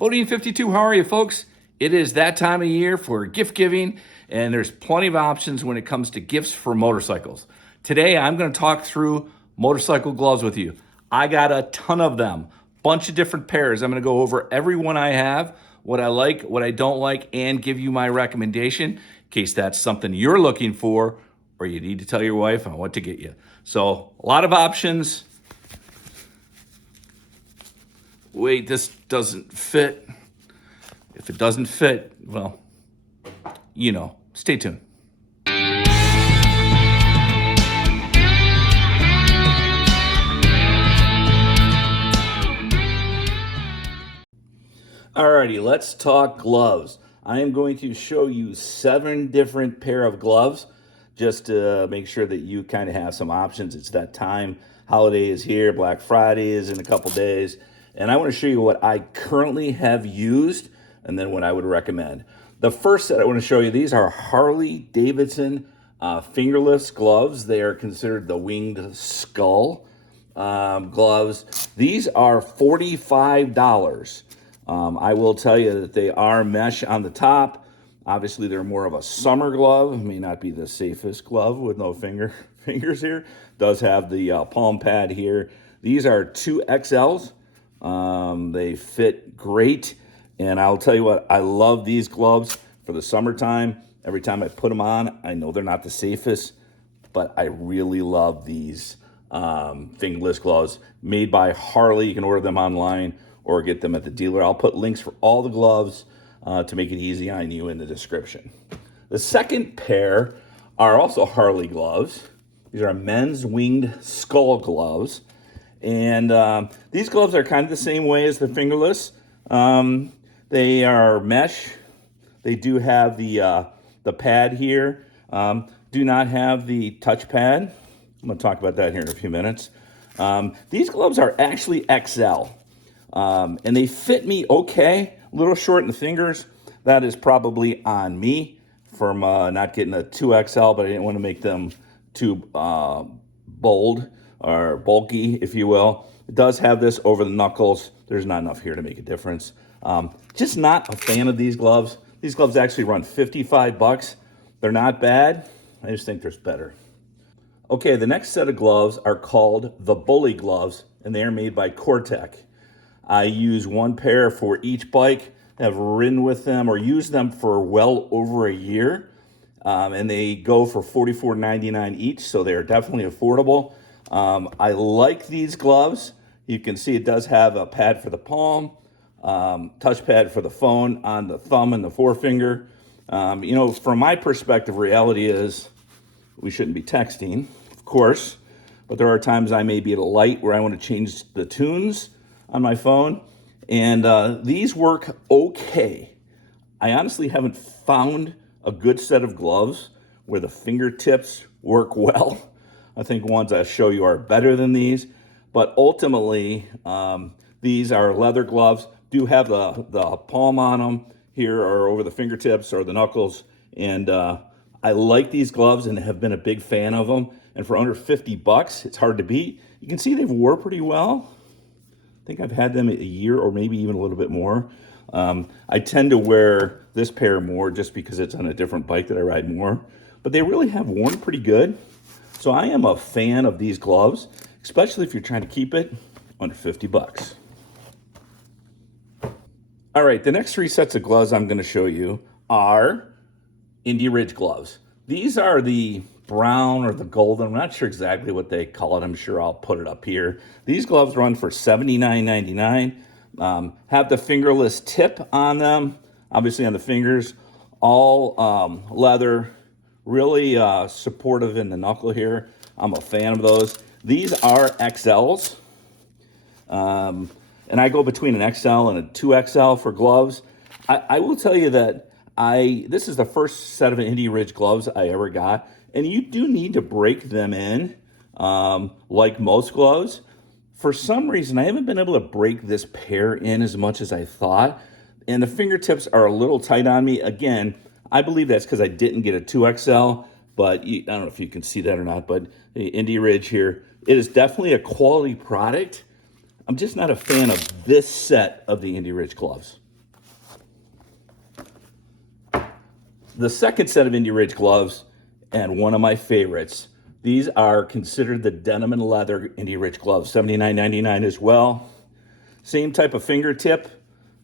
BoDean 52, how are you, folks? It is that time of year for gift giving, and there's plenty of options when it comes to gifts for motorcycles. Today, I'm going to talk through motorcycle gloves with you. I got a ton of them, bunch of different pairs. I'm going to go over every one I have, what I like, what I don't like, and give you my recommendation in case that's something you're looking for or you need to tell your wife on what to get you. So, a lot of options. Wait, this doesn't fit. If it doesn't fit, well, stay tuned. Alrighty, let's talk gloves. I am going to show you 7 different pair of gloves just to make sure that you kind of have some options. It's that time. Holiday is here. Black Friday is in a couple days. And I want to show you what I currently have used and then what I would recommend. The first set I want to show you, these are Harley Davidson fingerless gloves. They are considered the winged skull gloves. These are $45. I will tell you that they are mesh on the top. Obviously, they're more of a summer glove. It may not be the safest glove with no fingers here. Does have the palm pad here. These are 2XLs. They fit great. And I'll tell you what, I love these gloves for the summertime. Every time I put them on, I know they're not the safest, but I really love these fingerless gloves made by Harley. You can order them online or get them at the dealer. I'll put links for all the gloves to make it easy on you in the description. The second pair are also Harley gloves. These are men's winged skull gloves. And these gloves are kind of the same way as the fingerless. They are mesh. They do have the pad here. Do not have the touch pad. I'm going to talk about that here in a few minutes. These gloves are actually XL. And they fit me okay. A little short in the fingers. That is probably on me from not getting a 2XL, but I didn't want to make them too bold or bulky, if you will. It does have this over the knuckles. There's not enough here to make a difference. Just not a fan of these gloves. These gloves actually run $55. They're not bad. I just think there's better. Okay, the next set of gloves are called the Bully gloves, and they are made by Cortec. I use one pair for each bike. Have ridden with them or used them for well over a year. And they go for $44.99 each, so they are definitely affordable. I like these gloves. You can see it does have a pad for the palm, touch pad for the phone on the thumb and the forefinger. From my perspective, reality is we shouldn't be texting, of course, but there are times I may be at a light where I want to change the tunes on my phone, and these work okay. I honestly haven't found a good set of gloves where the fingertips work well. I think ones I show you are better than these, but ultimately, these are leather gloves, do have the palm on them here or over the fingertips or the knuckles, and I like these gloves and have been a big fan of them, and for under $50, it's hard to beat. You can see they've wore pretty well. I think I've had them a year or maybe even a little bit more. I tend to wear this pair more just because it's on a different bike that I ride more, but they really have worn pretty good. So I am a fan of these gloves, especially if you're trying to keep it under $50. All right, the next 3 sets of gloves I'm going to show you are Indy Ridge gloves. These are the brown or the golden. I'm not sure exactly what they call it. I'm sure I'll put it up here. These gloves run for $79.99. Have the fingerless tip on them, obviously on the fingers, all leather, really supportive in the knuckle here. I'm a fan of those. These are XLs, and I go between an XL and a 2XL for gloves. I will tell you that this is the first set of Indy Ridge gloves I ever got, and you do need to break them in, like most gloves. For some reason, I haven't been able to break this pair in as much as I thought, and the fingertips are a little tight on me. Again, I believe that's because I didn't get a 2XL, but I don't know if you can see that or not, but the Indy Ridge here, it is definitely a quality product. I'm just not a fan of this set of the Indy Ridge gloves. The second set of Indy Ridge gloves, and one of my favorites. These are considered the denim and leather Indy Ridge gloves, $79.99 as well. Same type of fingertip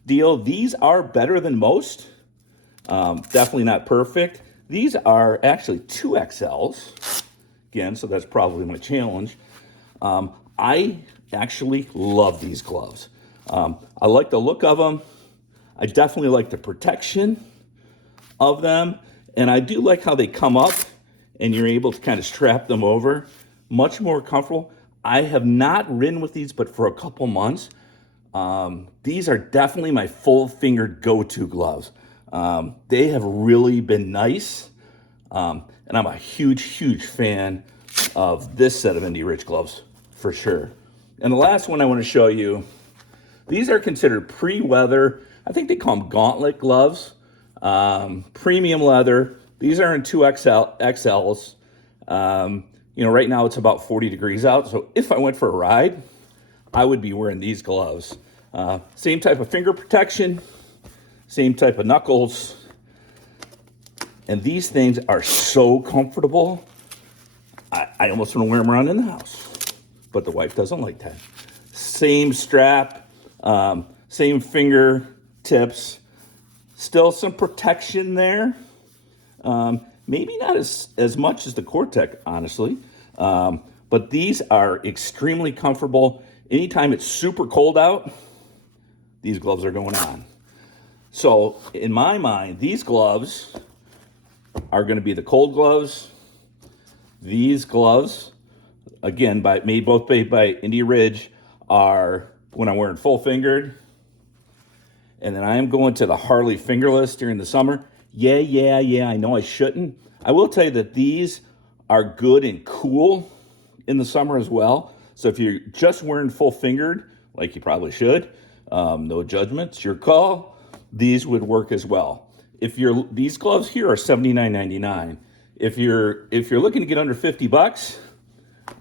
deal. These are better than most. Definitely not perfect. These are actually 2XLs. Again, so that's probably my challenge. I actually love these gloves. I like the look of them. I definitely like the protection of them. And I do like how they come up and you're able to kind of strap them over. Much more comfortable. I have not ridden with these, but for a couple months. These are definitely my full-fingered go-to gloves. They have really been nice. And I'm a huge, huge fan of this set of Indy Ridge gloves, for sure. And the last one I want to show you, these are considered pre-weather. I think they call them Gauntlet gloves. Premium leather. These are in 2XLs. You know, right now it's about 40 degrees out. So if I went for a ride, I would be wearing these gloves. Same type of finger protection, same type of knuckles. And these things are so comfortable. I almost want to wear them around in the house, but the wife doesn't like that. Same strap, same finger tips, still some protection there. Maybe not as much as the Cortec, honestly, but these are extremely comfortable. Anytime it's super cold out, these gloves are going on. So in my mind, these gloves are going to be the cold gloves. These gloves, again, both made by Indy Ridge, are when I'm wearing full fingered. And then I am going to the Harley fingerless during the summer. Yeah, I know I shouldn't. I will tell you that these are good and cool in the summer as well. So if you're just wearing full fingered, like you probably should, no judgment, it's your call, these would work as well. These gloves here are $79.99. If you're looking to get under $50,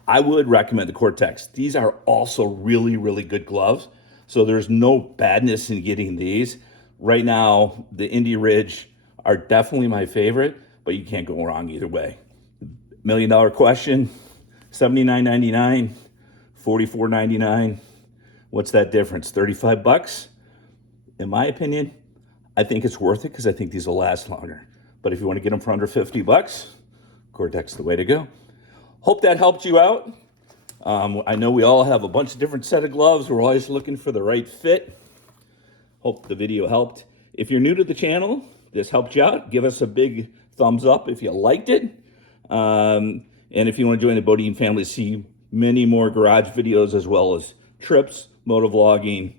I would recommend the Cortex. These are also really, really good gloves. So there's no badness in getting these. Right now, the Indy Ridge are definitely my favorite, but you can't go wrong either way. $1 million question, $79.99, $44.99. What's that difference? $35? In my opinion, I think it's worth it because I think these will last longer. But if you want to get them for under $50, Cortex is the way to go. Hope that helped you out. I know we all have a bunch of different set of gloves. We're always looking for the right fit. Hope the video helped. If you're new to the channel, this helped you out, give us a big thumbs up if you liked it. And if you want to join the BoDean family, see many more garage videos as well as trips, motovlogging.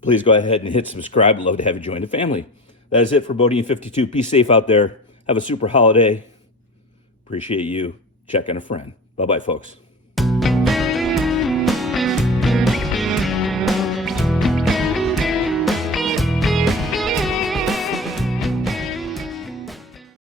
Please go ahead and hit subscribe. I'd love to have you join the family. That is it for BoDean 52. Be safe out there. Have a super holiday. Appreciate you. Check on a friend. Bye-bye, folks.